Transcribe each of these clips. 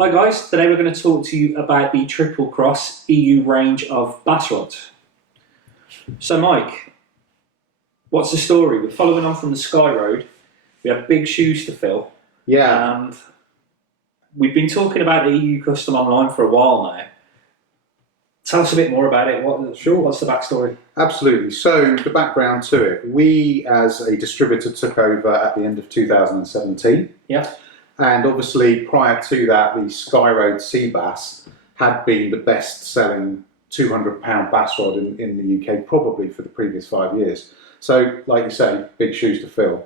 Hi guys, today we're going to talk to you about the Triple Cross EU range of bass rods. So Mike, what's the story? We're following on from the Skyroad. We have big shoes to fill. Yeah. And we've been talking about the EU custom online for a while now. Tell us a bit more about it. What's the backstory? Absolutely. So the background to it, we as a distributor took over at the end of 2017. Yeah. And obviously prior to that, the Skyroad Seabass had been the best selling £200 bass rod in the UK, probably for the previous 5 years. So like you say, big shoes to fill.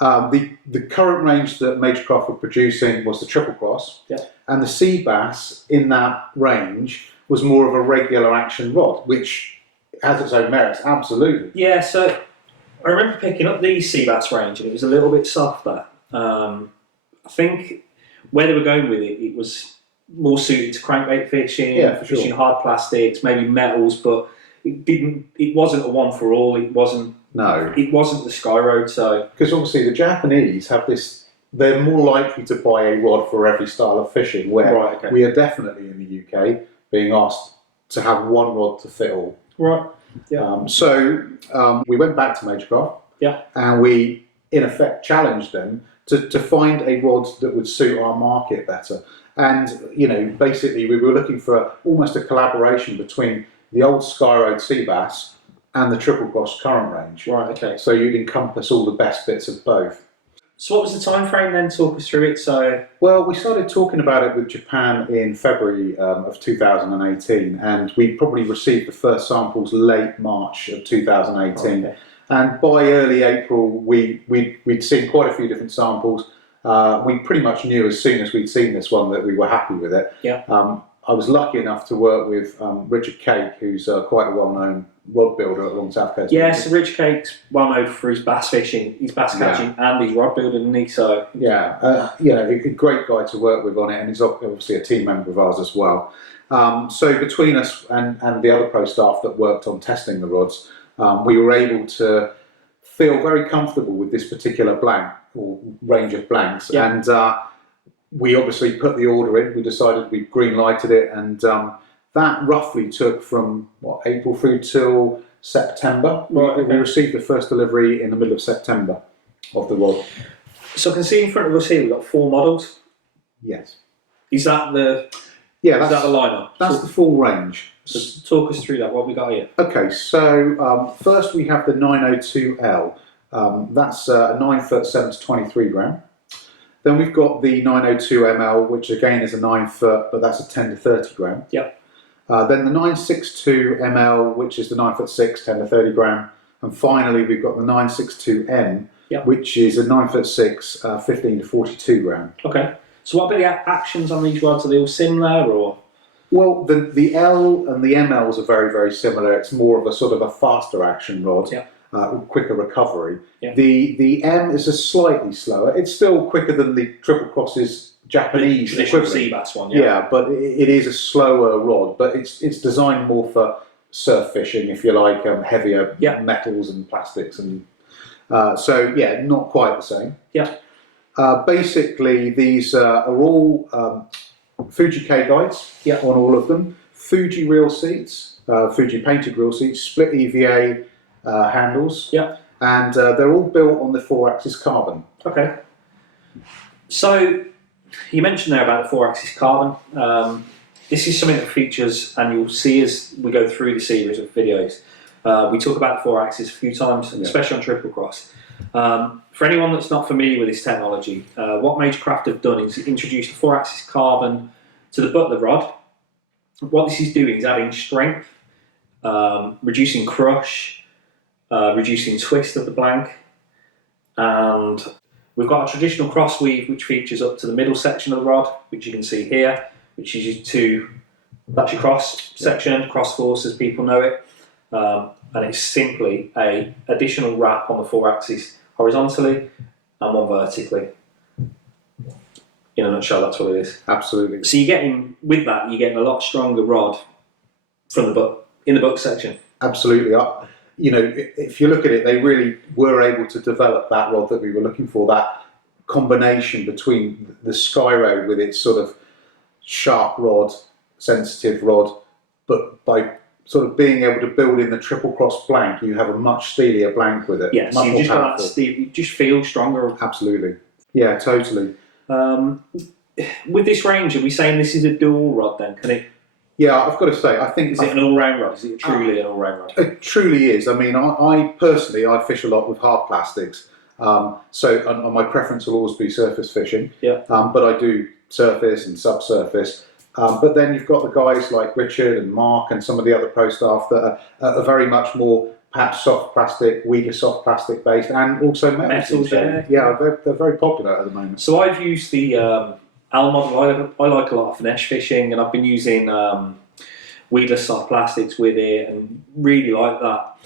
The current range that Majorcraft were producing was the Triple Cross. Yeah. And the Seabass in that range was more of a regular action rod, which has its own merits, absolutely. Yeah, so I remember picking up the Seabass range and it was a little bit softer. I think where they were going with it, it was more suited to crankbait fishing, fishing hard plastics, maybe metals, but it wasn't a one for all. It wasn't the Skyroad. So because obviously the Japanese have this, they're more likely to buy a rod for every style of fishing, where we are definitely in the UK being asked to have one rod to fit all. Right. Yeah. So we went back to Majorcraft. Yeah. And we in effect challenged them to find a rod that would suit our market better. And, you know, basically we were looking for almost a collaboration between the old Skyroad Seabass and the Triple Cross current range. Right, okay. So you'd encompass all the best bits of both. So what was the time frame then? Talk us through it. So, well, we started talking about it with Japan in February of 2018, and we probably received the first samples late March of 2018. Okay. And by early April, we'd seen quite a few different samples. We pretty much knew as soon as we'd seen this one that we were happy with it. Yeah. I was lucky enough to work with Richard Cake, who's quite a well-known rod builder along South Coast. Yeah, so Rich Cake's well known for his bass fishing, his bass catching, and his rod building, isn't he? So yeah, a great guy to work with on it, and he's obviously a team member of ours as well. So between us and the other pro staff that worked on testing the rods, we were able to feel very comfortable with this particular blank or range of blanks, and we obviously put the order in. We decided we green lighted it, and that roughly took from April through till September. Right, okay. We received the first delivery in the middle of September of the rod. So I can see in front of us here we've got 4 models. Yes. Is that the that's the lineup? That's the full range. So talk us through that. What we got here? Okay, so first we have the 902L. That's a 9-foot 7 to 23 gram. Then we've got the 902ML, which again is a 9-foot, but that's a 10 to 30 gram. Yep. Then the 962ML, which is the 9-foot 6, 10 to 30 gram. And finally, we've got the 962M, which is a 9-foot 6, 15 to 42 gram. Okay. So what about the actions on these rods? Are they all similar, or? Well, the L and the MLs are very, very similar. It's more of a sort of a faster action rod. Yeah. Quicker recovery. Yeah. The M is a slightly slower. It's still quicker than the Triple Cross's Japanese traditional equivalent. Seabass one. Yeah, but it is a slower rod. But it's designed more for surf fishing, if you like, heavier metals and plastics, and so yeah, not quite the same. Yeah. Basically, these are all Fuji K guides on all of them. Fuji reel seats, Fuji painted reel seats, split EVA. Handles, and they're all built on the 4-axis carbon. Okay. So you mentioned there about the 4-axis carbon. This is something that features, and you'll see as we go through the series of videos. We talk about the 4-axis a few times, especially on Triple Cross. For anyone that's not familiar with this technology, what Majorcraft have done is introduced the 4-axis carbon to the butt of the rod. What this is doing is adding strength, reducing crush, reducing twist of the blank, and we've got a traditional cross weave which features up to the middle section of the rod, which you can see here, which is that's your cross section, cross force as people know it, and it's simply a additional wrap on the 4-axis horizontally and one vertically. In a nutshell, that's what it is. Absolutely. So you're getting, with that, you're getting a lot stronger rod from the butt, in the butt section. Absolutely. You know, if you look at it, they really were able to develop that rod that we were looking for, that combination between the Skyroad with its sort of sharp rod, sensitive rod, but by sort of being able to build in the triple cross blank, you have a much steelier blank with it. Yeah, so much you've more just got that powerful. steel, you just feel stronger. Absolutely. Yeah, totally. With this range, are we saying this is a dual rod then? Can it? Yeah, I've got to say, I think Is it an all-round rod? Is it truly an all-round rod? it truly is. I mean, I personally, I fish a lot with hard plastics, so my preference will always be surface fishing. Yeah. But I do surface and subsurface. But then you've got the guys like Richard and Mark and some of the other pro staff that are very much more perhaps soft plastic, weaker soft plastic based, and also metals. Yeah, they're very popular at the moment. So I've used the Al model. I like a lot of finesse fishing, and I've been using weedless soft plastics with it, and really like that.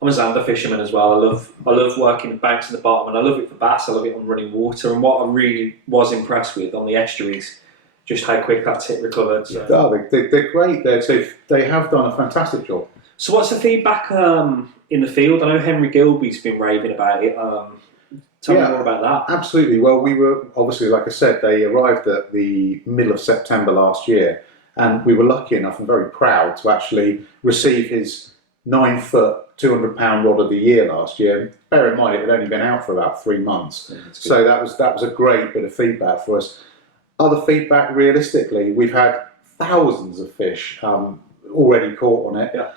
I'm a Zander fisherman as well. I love working and bouncing the bottom, and I love it for bass. I love it on running water. And what I really was impressed with on the estuaries, just how quick that tip recovered. So. Oh, they're great. They have done a fantastic job. So what's the feedback in the field? I know Henry Gilby's been raving about it. Tell me more about that. Absolutely. Well, we were obviously, like I said, they arrived at the middle of September last year, and we were lucky enough and very proud to actually receive his 9-foot, 200-pound rod of the year last year. Bear in mind, it had only been out for about 3 months, so that was a great bit of feedback for us. Other feedback, realistically, we've had thousands of fish already caught on it. Yeah.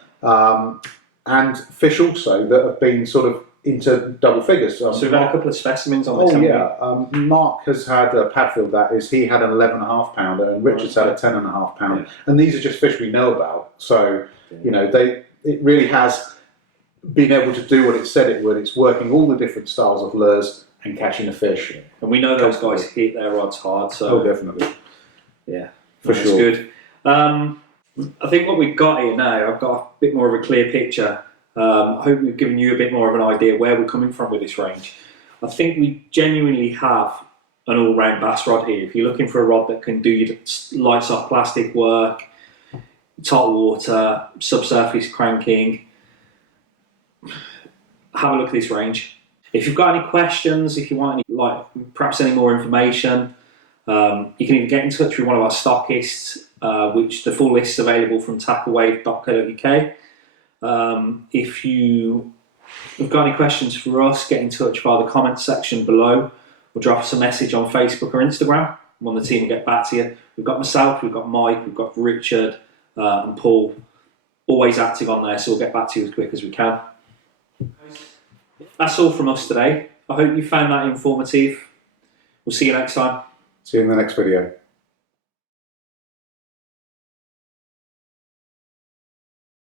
And fish also that have been sort of into double figures. So we've had a couple of specimens on this. Oh yeah, Mark has had a Padfield, that is, he had an 11.5 pounder, and Richard's had a 10.5 pounder. Yeah. And these are just fish we know about. So you know, it really has been able to do what it said it would. It's working all the different styles of lures and catching a fish. And we know those guys hit their rods hard. So definitely. Yeah, for sure. Good. I think what we've got here now, I've got a bit more of a clear picture. I hope we've given you a bit more of an idea where we're coming from with this range. I think we genuinely have an all-round bass rod here. If you're looking for a rod that can do your light soft plastic work, top water, subsurface cranking, have a look at this range. If you've got any questions, if you want perhaps any more information, you can either get in touch with one of our stockists, which the full list is available from tacklewave.co.uk. If you've got any questions for us, get in touch via the comments section below, or drop us a message on Facebook or Instagram. One of the team will get back to you. We've got myself, we've got Mike, we've got Richard and Paul, always active on there, so we'll get back to you as quick as we can. That's all from us today. I hope you found that informative. We'll see you next time. See you in the next video.